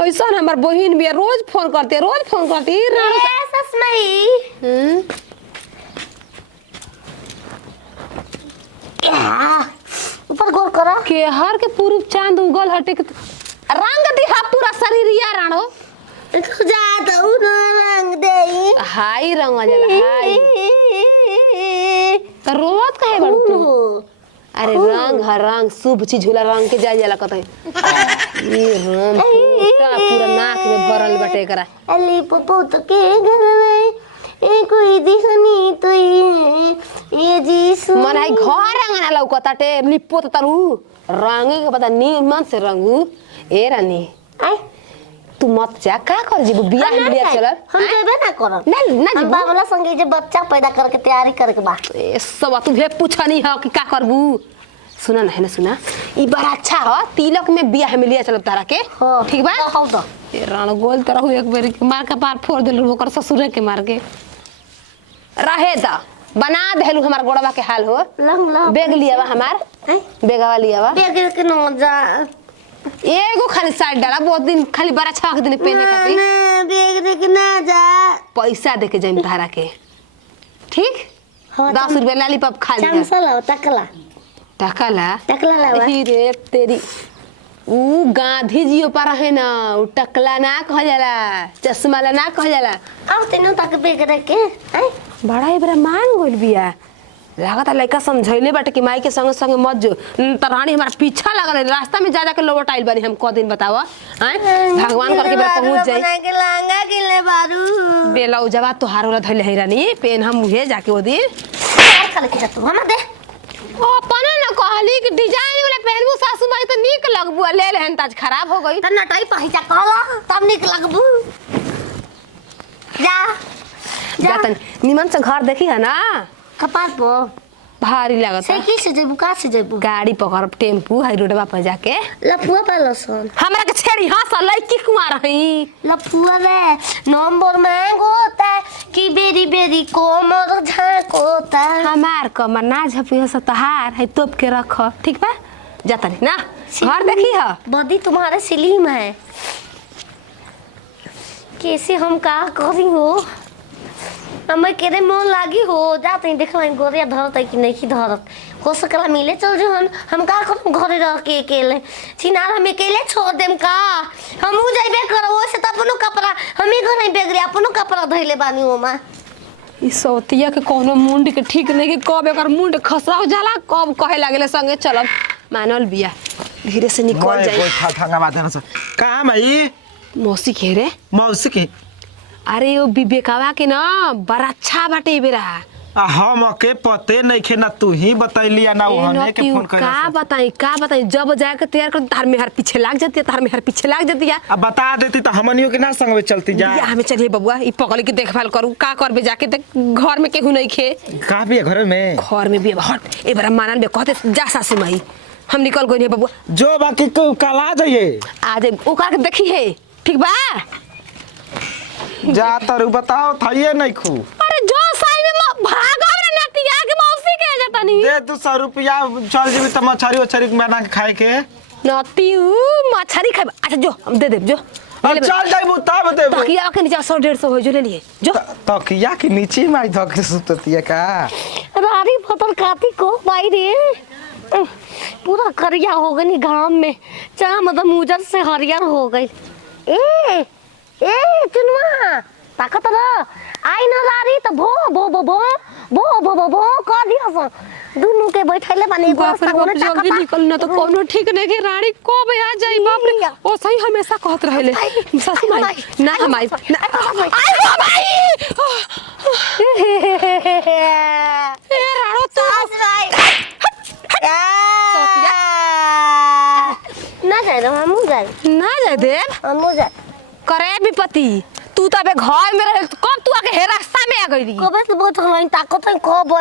ऐसा हमार बहन भी रोज फोन करती ऊपर गौर करा के हर के पूर्व चांद उगल हटे के रंग दिहा पूरा शरीरिया राणो तू जा दऊ ना रंग दे हाई रंग जला हाई तो रोवत काहे बड़ू तू अरे रंग शुभ चीज होला रंग के जाय जाला कतई ये राम पूरा नाक में भरल बटे करा अली पप्पू तो के घर में कोई दिखनी तो ये जीसु मन है घर रंगना लौकताटे लिपो त तरु रंगे के पता नीमन से रंगू ए रानी आई तू मत जा का कर जीबू बियाह में लिया चलल हम जेबे ना करब ना ना हम बाबला संगे जे बच्चा पैदा करके तैयारी करे के बा ए सब तू भे पूछनी ह कि का करबू सुना ना है ना सुना ई बड़ा अच्छा ह तिलक में बियाह में लिया चलब तारा के ठीक बा हां तो ए राणो गोल तरह एक बेर मार का पार फोड़ देल ओकर ससुरे के मार के रहे दा बना देलू हमार गोड़वा के हाल हो लंग बैग लियावा हमार बैगवा लियावा बैग के न जा एगो खाली साइड डाला बहुत दिन खाली बड़ा छक दिन पहने खातिर ना बैग दे के ना जा पैसा दे के जाइम तारा के ठीक 10 रुपया लॉलीपॉप खा लिया चमसला टकला टकला ही रे तेरी ऊ गांधी जी पर है ना ऊ टकला ना कह जाला चश्मा ला ना कह जाला अब तेनो तक बैग दे के बड़ा ही बड़ा मान गोल बिया लागता लड़का समझैले बाटे कि माई के संग संग मत जो तरानी हमारा पीछा लागल है रास्ता में जा के लोट आइल बानी हम क दिन बतावा हैं भगवान करके बेरा पहुंच जाई बना के लांगा किले बारू बेला जवा तोहार वाला धइले है रानी पेन हम उहे जाके ओ दिन खाले के तू हम दे ओ पना न कहली कि डिजाइन वाला पहनबू सासू माई त नीक लगबू ले लेहन ताज खराब हो गई त नटाई पहिचा कहला तब निक लगबू जा जातन निमन से घर देखी है ना कपार पो भारी लागत साइकिल से जेबू का से जेबू गाड़ी पकड़ टेम्पू हाई रोडवा पर जाके लफुआ पालसन हमरा के छेड़ी हां लड़की कुमार रही लफुआ रे नंबर मांगोता कि बेरी बेरी कोमर झाकोता हमार कमर ना झपियो से तहार है तोप के रख ठीक बा जातन ना घर देखी है बॉडी तुम्हारे स्लिम है कैसे हम का करी हो हमें केरे मोन लागी हो जाते ही देख लाइन गोरिया धरत है कि नहीं धरत हो सकला मिले चल जो हम का करम घरे रह के अकेले छिनार हम अकेले छोड़ देम का हमहू जाइबे करब ओसे त अपनो कपड़ा हमी घर में बेगरे अपनो कपड़ा धइले बानी ओमा ई सौतिया के कोनो मुंड के ठीक नहीं कि कब एकर मुंड खसाव जाला कब कहे लागले संगे चलब मानल बिया धीरे से निकल जाई कोई ठंगा माथे न कहां भाई मौसी के रे मौसी के अरे ओ विवेकवा के ना बड़ा अच्छा बाटे बेरा हम के पते नहीं खे ना तू ही बतैली ना ओहने के फोन कर का बताई जब जाके तैयार कर तार में हर पीछे लाग जाती है तार में हर पीछे लाग जाती है अब बता देती तो हमनियो के ना संग में चलती जा या हमें चलिए बबुआ ई पकड़ के देखभाल करू का करबे जाके देख घर में केहू नहीं खे का भी घर में हट ए बड़ा मानन बे कहते जा सासू माई हम निकल गइनी बबुआ जो बाकी कल आ जाइए आज ओकरा के देखी है ठीक बा जा तरु बताओ थइए नहीं खू अरे जो साई में भागो रे नतिया के मौसी के जाता नहीं दे 200 रुपया चल जीबी त मछरी बना के खाए के नतियू मछरी खाए अच्छा जो हम दे जो चल जाइबू तब देबू तकिया के नीचे 100 150 हो जो ले लिए जो तकिया के नीचे माई धक के सुततिया का रानी फतर काती को भाई रे पूरा करिया हो गई घाम में चाह मतलब मुजर से हरियर हो गई ए चुनवा ताकत ना आई ना रारी तो भो भो भो भो भो भो भो भो कर दिया सा दोनों के बैठले बने बाप रे बाप जल्दी निकलना तो कोनो ठीक नहीं के रानी कब आ जाई बाप रे ओ सही हमेशा कहत रहले सासू माई ना हमाई आई हो भाई ए राणो तू ना जाए हम जाए देव हम जाए करे विपत्ति तू तो अबे घर में रहे कब तू आके हे रास्ता में आ गई कबे से बहुत हलाइन ताकत है कब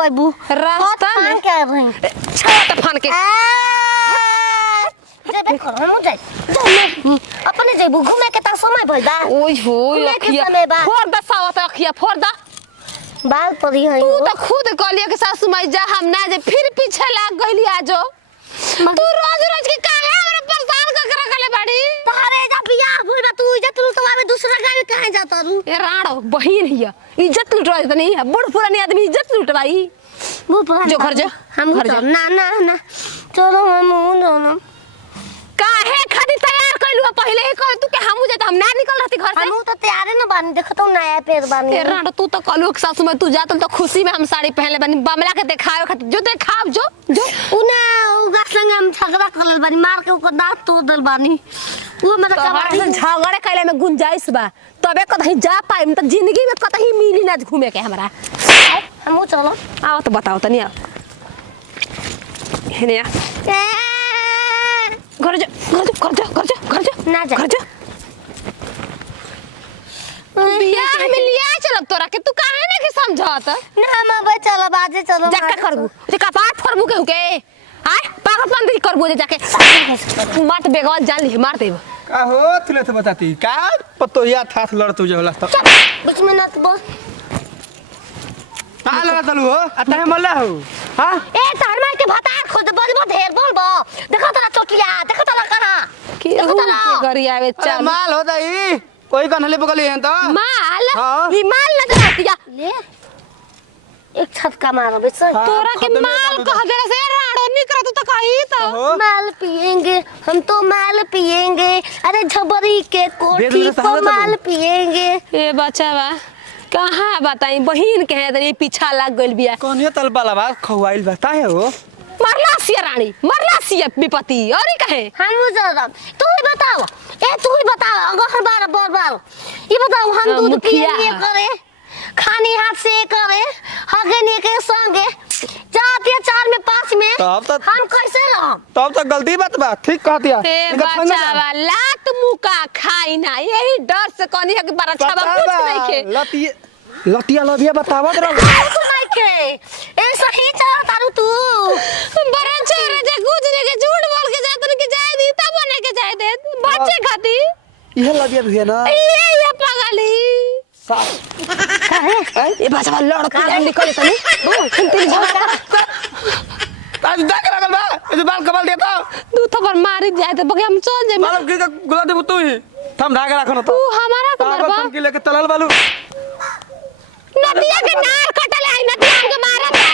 आइबू रास्ता में क्या रही छत फान के जेबे कर हम जाए अपने जेबू घूमे के ता समय भइल बा ओय हो अखिया फोड़ द सावत अखिया फोड़ द बाल पड़ी है तू तो खुद कहलिए कि सासू माई जा हम ना जे फिर पीछे लाग गइली आजो तू रोज रोज के काहे हमरा परेशान कर के रखले बाड़ी तोहरे जा बिया कहाँ जाता रू ए राणो बहिन हिया इज्जत लुटवा देता नहीं बूढ़ पुरानी आदमी इज्जत लुटवाई वो पुराना जो घर जा हम घर जा ना ना ना चलो हम दोनों काहे खातिर तैयार कइलु पहले ही कह तू के हमू जाता हम ना निकल रहती घर से हम तो तैयार है ना बानी देखत हूं नया पेड़ बानी ए राणो तू तो कलु के सासू में तू जात तो खुशी में हम साड़ी पहनले बानी बमला के देखावे खातिर जो देखाव जो उना उगा संग हम झगड़ा करल बानी मार के ओकर दांत तोड़ दल बानी वो मतलब कबाड़ी से झगड़े कैले में गुंजाइश बा तबे कतही जा पाइम त जिंदगी में कतही मिली ना घूमे के हमरा हमू चलो आओ तो बताओ तनी आओ हेने आ घर जा ना जा घर जा बियाह में लिया चलब तोरा के तू काहे ना के समझत ना मां चलो बाजे चलो जाके करबू जे कपाट फरबू के हुके आय पागलपन दी करबू जे जाके मत बेगल जान ली मार देब का हो तुले तो बताती का पतोहिया था लड़ तू जो होला तो कुछ मिनट बोल का लड़ा तलू हो आता है मल्ला हो हां ए तार मार के भाता खोद बजबो ढेर बोलबो देखो तोरा चोटिया देखो तोरा कहां के गरी आवे अरे चल माल हो दई कोई कन्हले पकली है तो माल हाँ। ई माल न जातिया ले एक छटका मारो बे सर हाँ। तोरा के खतमे माल में कह दे से राड़ो निकल तो कही तो हो माल पिएंगे हम तो माल पिएंगे अरे झबरी के कोठी बेल में को सहारा माल पिएंगे ए बचावा कहाँ बताई बहिन के है तनी पीछा लग गइल बिया कौन तल वाला बात खवाइल बता है हो मरला सिया रानी मरला सिया विपत्ति और ही कहे हम जरा तू ही बताओ तू ही बताओ अगर बार बार बार ये बताओ हम हाँ, दूध मुखिया पिएंगे है। करे खानी हाथ से करे हगने के संगे जाते 4 में 5 में तब तो हम कैसे रहम तब तो गलती बात बा ठीक कह दिया ए बचावा लात मुका खाई ना यही डर से कहनी है कि बड़ा छाबा कुछ नहीं खे लतिया लबिया बतावत रहो तू नहीं के ए सही चला तारू तू बड़ा छोरे जे गुजरे के झूठ बोल के जात के जाए दी तब बने के जाए दे बच्चे खाती ये लबिया भी ना ये पगली काहे ए बचावा लड़ के निकल तनी बोल तीन झगड़ा आज देख लगल बा ये बाल कबाल देता तू तो पर मारी जाए तो बगे हम चल जाए मालूम की गुला दे तू ही थम धागा रखो ना तू हमारा को पागल मरबा तुम के लेके तलल बालू नदिया के नार कटले आई नदिया के मारा था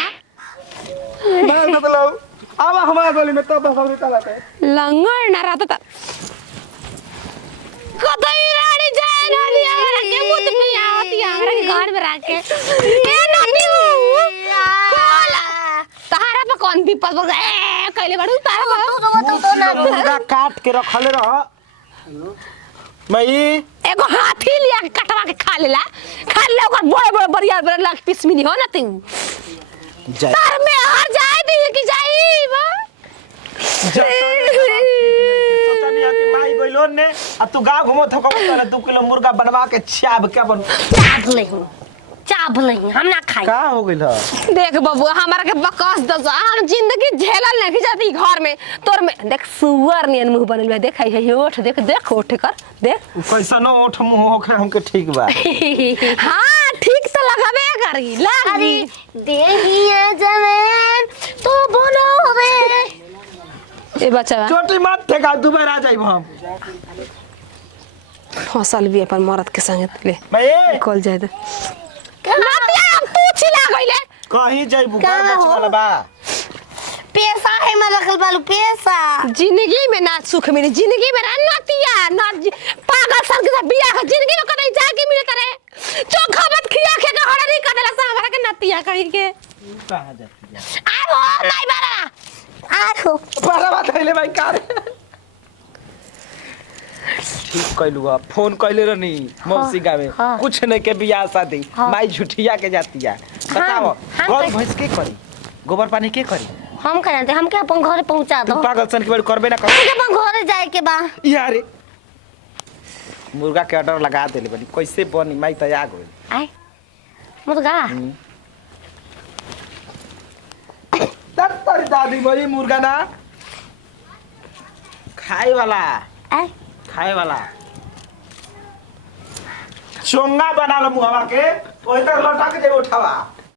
मार दे लो अब हमारे गली में तब सब निकल आते लंगड़ ना रहता था कतई रानी जाए नदिया के मुंह में आती है हमरा के घर में रख के ए नदी खोला तारा पे कौन भी पड़ गए कहले बड़ू तारा तो ना मुर्गा काट के रखले रह मई एगो हाथी लिया के कटवा के खा ले ओकर बड़े बड़े बढ़िया बड़े लाख पीस मिनी हो ना तू जाए तार में हर जाए दी कि जाई बा सोचनी है कि माई गइलो ने आ तू गांव घुमो थको करे 2 किलो मुर्गा बनवा के छाब के बन चाप नहीं हम ना खाई का हो गइल ह देख बबुआ हमारा के बकस दस हम जिंदगी झेलल नहीं जाती घर में तोर में देख सुअर नियन मुंह बनल बा देख है ओठ देख देख ओठ कर देख कैसन ओठ मुंह होखे हमके ठीक बा हां ठीक तो लगावे करी अरे लागी देहिए जवान तो बोलो रे ए बच्चा चोटी मत ठेका दोबारा जाइब हम फसल भी अपन मरद के संगे ले मैं कॉल जाए दे नतिया अब तू चिल्ला गइले कहीं जाइब घर का हो? बचवाला बा पैसा है मैं रखल बालू पैसा जिंदगी में ना सुख मिली जिंदगी में ना नतिया ना पागल सर के बियाह के जिंदगी में कतई जाके मिले करे चोखा मत खिया के हड़ा नहीं कर देला सा हमरा के नतिया कहीं के कहां जाती है आओ नहीं बारा आओ बड़ा बात है ले भाई कार ठीक कइलू आ फोन कइले रहनी मौसी गावे हाँ। कुछ नहीं के बियाह शादी माई झुठिया के जाती है बताओ हम घर भैंस के करी गोबर पानी के करी हम कहते हम के अपन घर पहुंचा तू दो पागल सन के बार करबे ना कर हम के अपन घर जाए के बा यार मुर्गा के ऑर्डर लगा देले बनी कैसे बनी माई तैयार हो आए मुर्गा तत्तर दादी बड़ी मुर्गा ना खाए वाला आए खाए वाला चोंगा बना लो मुहवा के ओही तर लौटा के दे उठावा